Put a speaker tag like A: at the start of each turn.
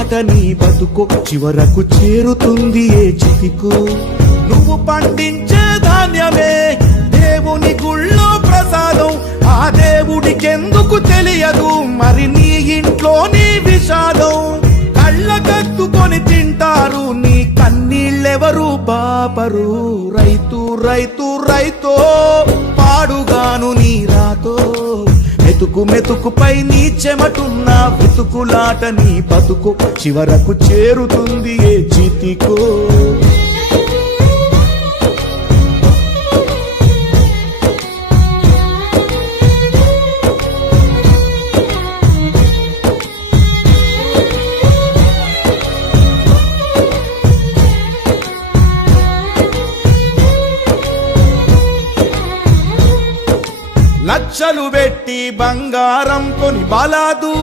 A: వెతుకులాట నీ బతుకు చివరకు చేరుతుంది ఏ చితికు. నువ్వు పండించే ధాన్యమే దేవుని గుళ్ళో ప్రసాదం. ఆ దేవుడికెందుకు తెలియదు మరి నీ ఇంట్లో నీ విషాదం. కళ్ళ కత్తుకొని తింటారు నీ కన్నీళ్ళెవరు పాపరు. రైతు రైతు రైతో మెతుకు మెతుకుపై నీ చెమటున్న వెతుకులాట నీ బతుకు చివరకు చేరుతుంది ఏ చితికో. లక్షలు పెట్టి బంగారం కొని బలాదు.